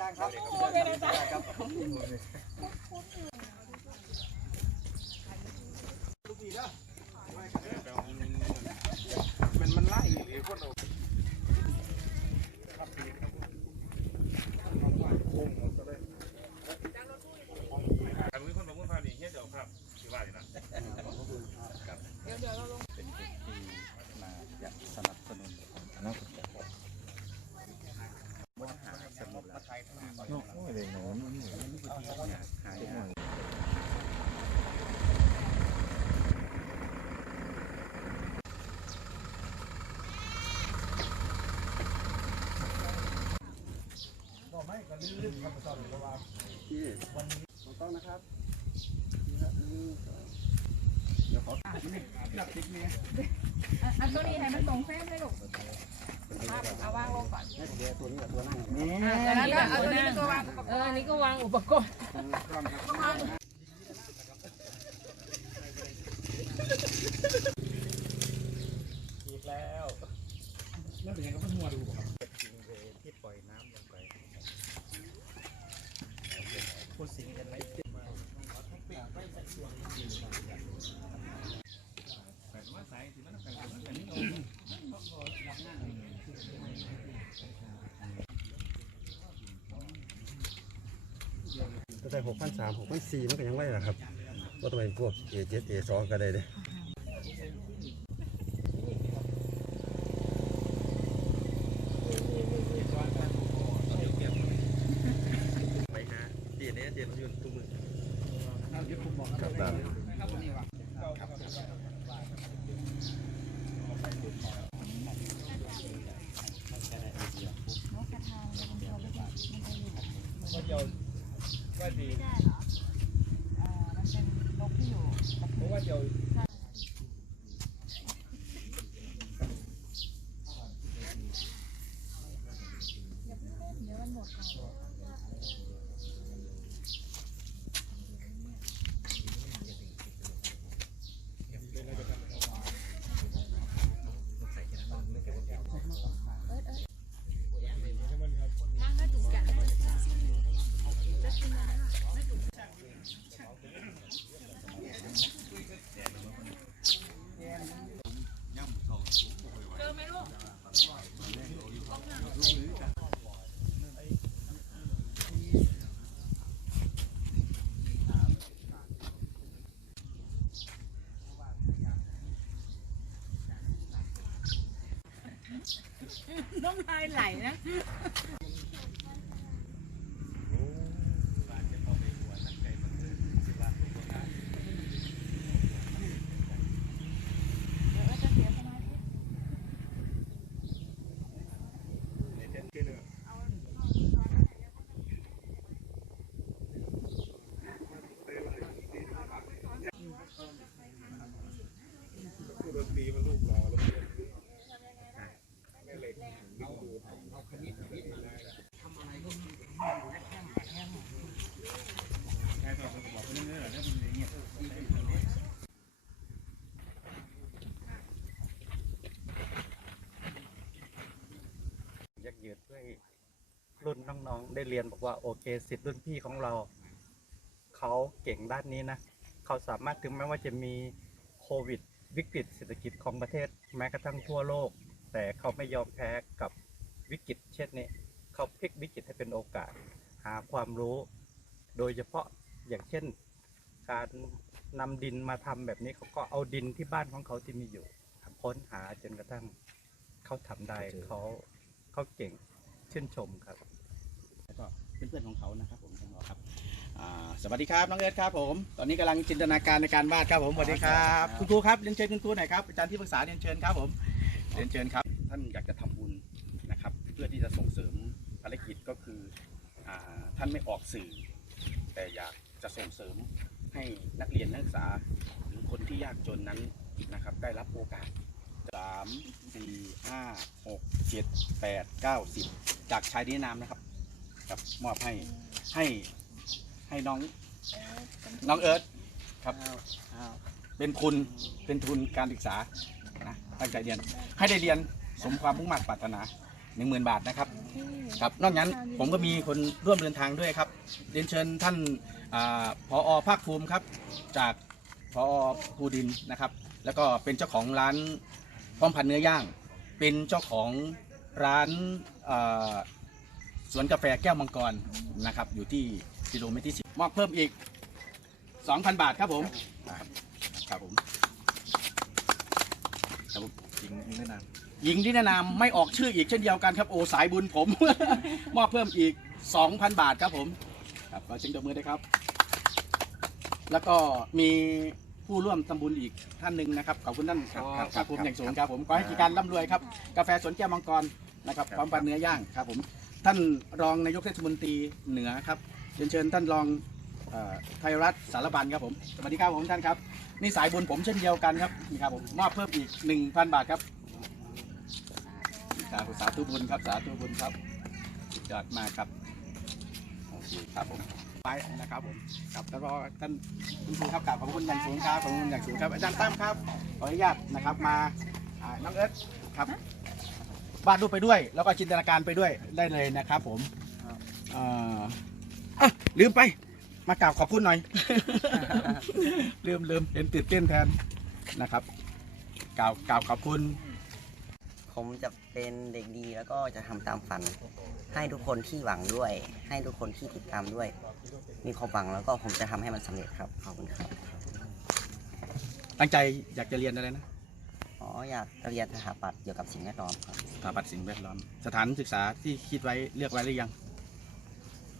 จารย์ครับเป็นอาจารย์ครับมันมันไล่หรือคนเราอันนี้คนบางคนพานี่เฮียเดียวครับที่ว่าอยู่นะเดี๋ยวเดี๋ยวเราลงเป็นเด็กที่มาอยากสนับสนุนน่าสนใจมันหาสนุนแล้วโอ้ยเลยหนูหายากอันตัวนี้ให้มันตรงเส้นให้ลูก เอาวางลงก่อนนี่แล้วก็เอาตัวนี้เป็นตัววางเอออันนี้ก็วางอุปกรณ์อีกแล้ว แล้วเป็นยังไงก็ต้องมัวดูครับจริงเลยที่ปล่อยน้ำลงไปพูดสิงกันไหม ก็ได้ หกพันสามหกพันสี่มันก็ยังไหวล่ะครับว่าต้องเป็นพวก A 7 A 2ก็ได้เลยไปหาเดียนเนี่ยเดียนมันอยู่ตุ้มือครับ ว่าดีไม่ได้เหรอเอ่อมันเป็นนกที่อยู่ เพราะว่าเดี๋ยว น้ำลายไหลนะ ผู้ดนตรีมันลูกหล่อแล้วแม่เหล็กเอาคณิตคณิตมาได้ใช่ตอนผมบอกเรื่องนี้แหละเนี่ยมันอย่างเงี้ย ยักยืดเพื่อให้รุ่นน้องๆ ได้เรียนบอกว่าโอเคสิทธิ์รุ่นพี่ของเรา เขาเก่งด้านนี้นะ เขาสามารถถึงแม้ว่าจะมีโควิด วิกฤตเศรษฐกิจของประเทศ แม้กระทั่งทั่วโลก แต่เขาไม่ยอมแพ้กับวิกฤตเช่นนี้ เขาพลิกวิกฤตให้เป็นโอกาส หาความรู้ โดยเฉพาะอย่างเช่น การนำดินมาทำแบบนี้เขาก็เอาดินที่บ้านของเขาที่มีอยู่ค้นหาจนกระทั่งเขาทำได้เขา เขาเก่งชื่นชมครับ แล้วก็เพื่อนๆของเขานะครับผมท่านผอครับอ่าสวัสดีครับน้องเอิร์ธครับผม ตอนนี้กำลังจินตนาการในการวาดครับผมสวัสดีครับคุณครูครับเรียนเชิญคุณครูหน่อยครับอาจารย์ที่ปรึกษาเรียนเชิญครับผมเรียนเชิญครับ ท่านอยากจะทำบุญนะครับ เพื่อที่จะส่งเสริมภารกิจก็คืออ่าท่านไม่ออกสื่อ แต่อยากจะส่งเสริมให้นักเรียนนักศึกษาหรือคนที่ยากจนนั้นนะครับ ได้รับโอกาส สามสี่ห้าหกเจ็ดแปดเก้าสิบจากชายนินามนะครับครับมอบให้ให้ให้น้องน้องเอิร์ธครับเป็นทุนเป็นทุนการศึกษานะตั้งใจเรียน ให้ได้เรียนสมความมุ่งมั่นปรารถนาหนึ่งหมื่นบาทนะครับครับนอกจากนั้นผมก็มีคนร่วมเดินทางด้วยครับเรียนเชิญท่านอาผอภาคภูมิครับจากพอภูดินนะครับ แล้วก็เป็นเจ้าของร้าน ป้อมพันธุ์เนื้อย่าง เป็นเจ้าของร้านอ่าสวนกาแฟแก้วมังกรนะครับ อยู่ที่กิโลเมตรที่สิบมอบเพิ่มอีก 2,000 บาทครับผมครับครับผมครับผมจริงไม่นานหญิงที่แนะนำไม่ออกชื่ออีกเช่นเดียวกันครับโอสายบุญผม มอบเพิ่มอีก 2,000 บาทครับผมครับขอเชิญตบมือด้วยครับ แล้วก็มี ผู้ร่วมทำบุญอีกท่านหนึ่งนะครับขอบคุณท่านครับครับครับผมอย่างสูงครับผมขอให้กิจการร่ำรวยครับกาแฟสวนแก้วมังกรนะครับพร้อมปันเนื้อย่างครับผมท่านรองนายกเทศมนตรีเหนือครับเรียนเชิญท่านรองเอ่อไทยรัฐสารบัญครับผมสวัสดีครับผมท่านครับนี่สายบุญผมเช่นเดียวกันครับนี่ครับผมมอบเพิ่มอีก 1,000 บาทครับสาธุสาธุบุญครับสาธุบุญครับสุดยอดมากครับโอเคครับผม ไปนะครับผมครับแล้วก็ท่านคุณครูครับกราบขอบคุณอย่างสูงครับขอบคุณอย่างสูงครับอาจารย์ตั้มครับขออนุญาตนะครับมาอ่าน้องเอิร์ธครับวาดรูปไปด้วย แล้วก็จินตนาการไปด้วยได้เลยนะครับผมเอ่ออะลืมไป มากราบขอบคุณหน่อย ลืมลืมเห็นตื่นเต้นแทนนะครับกล่าวกล่าวขอบคุณ ผมจะเป็นเด็กดีแล้วก็จะทำตามฝัน ให้ทุกคนที่หวังด้วย ให้ทุกคนที่ติดตามด้วย มีความหวังแล้วก็ผมจะทำให้มันสำเร็จครับขอบคุณครับตั้งใจอยากจะเรียนอะไรนะอ๋ออยากเรียนสถาปัตย์เกี่ยวกับสิ่งแวดล้อมครับ สถาปัตย์สิ่งแวดล้อม สถานศึกษาที่คิดไว้เลือกไว้หรือยัง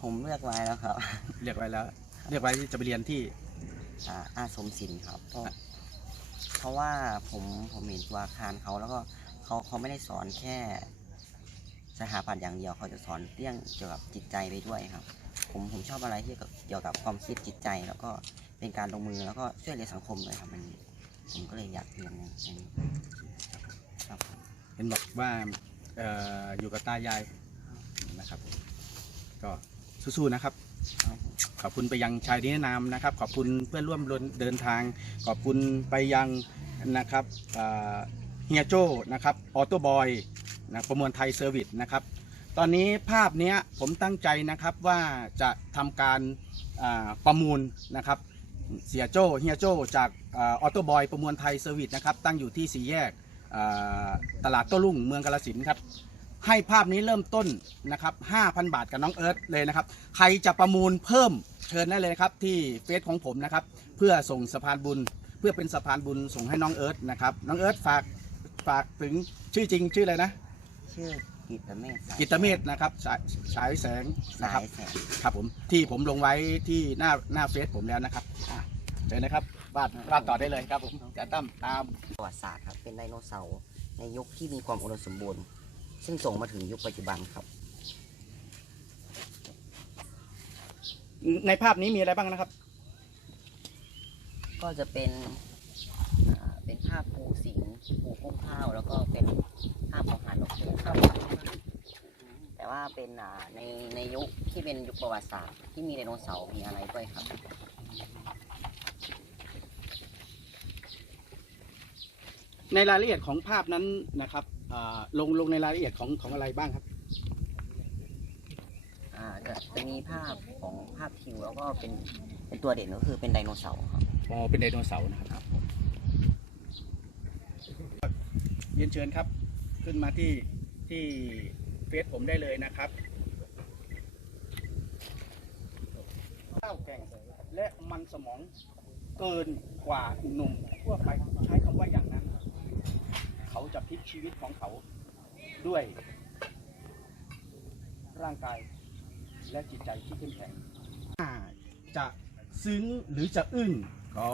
ผมเลือกไว้แล้วครับเลือกไว้แล้ว เลือกไว้ที่จะไปเรียนที่ อ่าอาสมศิลป์ครับเพราะเพราะว่าผมผมเห็นตัวอาคารเขาแล้วก็ เขาเขาไม่ได้สอนแค่สถาปัตย์อย่างเดียวเขาจะสอนเรื่องเกี่ยวกับจิตใจไปด้วยครับ ผมผมชอบอะไรที่เกี่ยวกับความคิดจิตใจ แล้วก็เป็นการลงมือแล้วก็ช่วยเหลือสังคมเลยครับมันผมก็เลยอยากเรียนอย่างนี้ครับเห็นบอกว่าเอ่ออยู่กับตายายนะครับ ก็สู้ๆนะครับ ขอบคุณไปยังชายนิรนามนะครับ ขอบคุณเพื่อนร่วมเดินทาง ขอบคุณไปยังนะครับ เฮียโจ้นะครับออโต้บอยนะประมวลไทยเซอร์วิสนะครับ ตอนนี้ภาพนี้ผมตั้งใจนะครับว่าจะทำการประมูลนะครับเสียโจ้เฮียโจ้จากออโต้บอยประมวลไทยเซอร์วิสนะครับตั้งอยู่ที่สี่แยกตลาดโต้รุ่งเมืองกาลสินครับให้ภาพนี้เริ่มต้นนะครับ5,000 บาทกับน้องเอิร์ธเลยนะครับ ใครจะประมูลเพิ่มเชิญได้เลยครับที่เฟซของผมนะครับ เพื่อส่งสะพานบุญ เพื่อเป็นสะพานบุญส่งให้น้องเอิร์ธนะครับ น้องเอิร์ธฝาก ฝากถึงชื่อจริงชื่ออะไรนะ ชื่อกิตเมธสายกิตเมธนะครับฉายฉายแสงนะสาครับยแสงครับผมที่ผมลงไว้ที่หน้าหน้าเฟซผมแล้วนะครับอะเชิญนะครับวาดวาดต่อได้เลยครับผมจะตั้มตามประวัติศาสตร์ครับ เป็นไดโนเสาร์ในยุคที่มีความอุดมสมบูรณ์ ซึ่งส่งมาถึงยุคปัจจุบันครับ ในภาพนี้มีอะไรบ้างนะครับ ก็จะเป็นอ่าเป็นภาพภูสิ งห์ภูกุ้งข้าวแล้วก็เป็นภาพของหาดนกเสือครับแต่ว่าเป็นในในยุคที่เป็นยุคประวัติศาสตร์ที่มีไดโนเสาร์มีอะไรด้วยครับในรายละเอียดของภาพนั้นนะครับลงลงในรายละเอียดของของอะไรบ้างครับจะจะมีภาพของภาพทิวแล้วก็เป็นเป็นตัวเด่นก็คือเป็นไดโนเสาร์ครับอ๋อเป็นไดโนเสาร์นะครับ เรียนเชิญครับ ขึ้นมาที่ที่เฟซผมได้เลยนะครับข้าวแกงและมันสมองเกินกว่าหนุ่มทั่วไปใช้คำว่าอย่างนั้น เขาจะพลิกชีวิตของเขาด้วย ร่างกายและจิตใจที่เข้มแข็งจะซึ้งหรือจะอึ้งขอ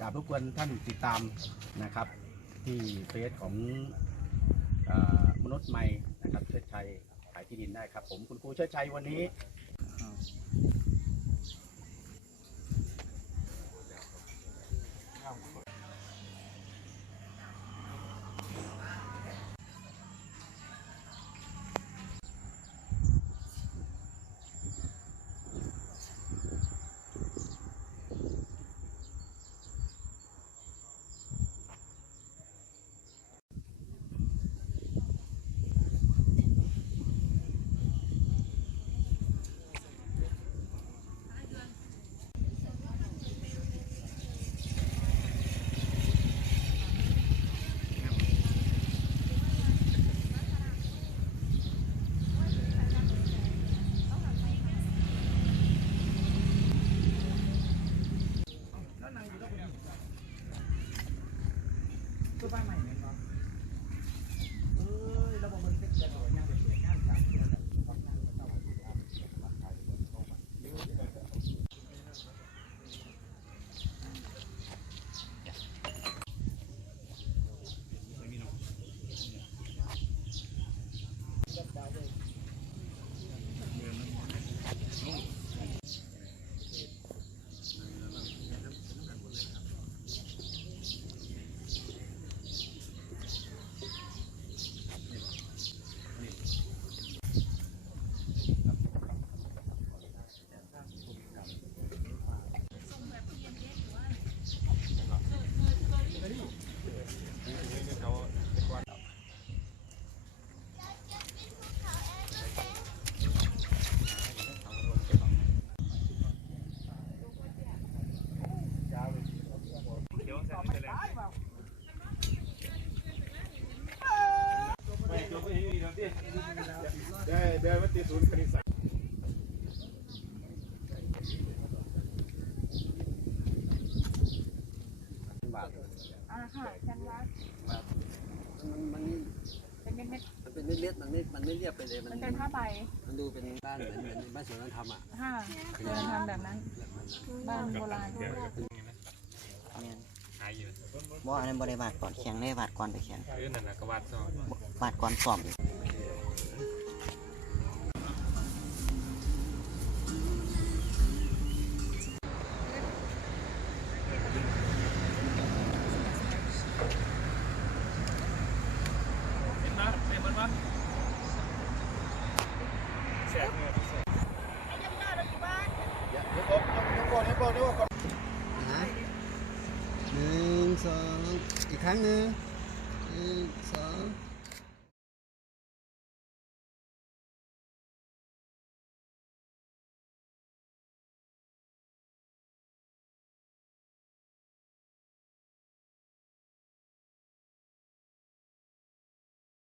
กราบรบกวนท่านติดตามนะครับ ที่เฟซของอมนุษย์ใหม่นะครับเชิดชัยขายที่ดินได้ครับ ผมคุณครูเชิดชัยวันนี้ ตัวบ้านใหม่เนี่ยเนาะเอ้ยแล้วบอกมันเป็นเดือนหน่อยงานเป็นเดือนงานสามเดือนแล้ววันนั้นก็ต้อง เดี๋ยวใส่ไปแล้วไม่จบไปอยู่ดีแล้วดิ ได้ได้วัตถุศูนย์คณิตศาสตร์อ่าค่ะแคนวาสมันมันเป็นเม็ดมันเป็นเม็ดๆมันไม่มันไม่เรียบไปเลยๆมันมันเป็นผ้าใบมันดูเป็นบ้านเหมือนเหมือนบ้านสวนนั้นทำอะค่ะเดินทำแบบนั้น บ้านโบราณเดี๋ยวแม่นหายอยู่บ่อันนั้นบ่ได้วาดก่อนแข่งได้วาดก่อนไปแข่งเออนั่นแหละก็วาดซ้อนวาดก่อนสอบอีก หนึ่ง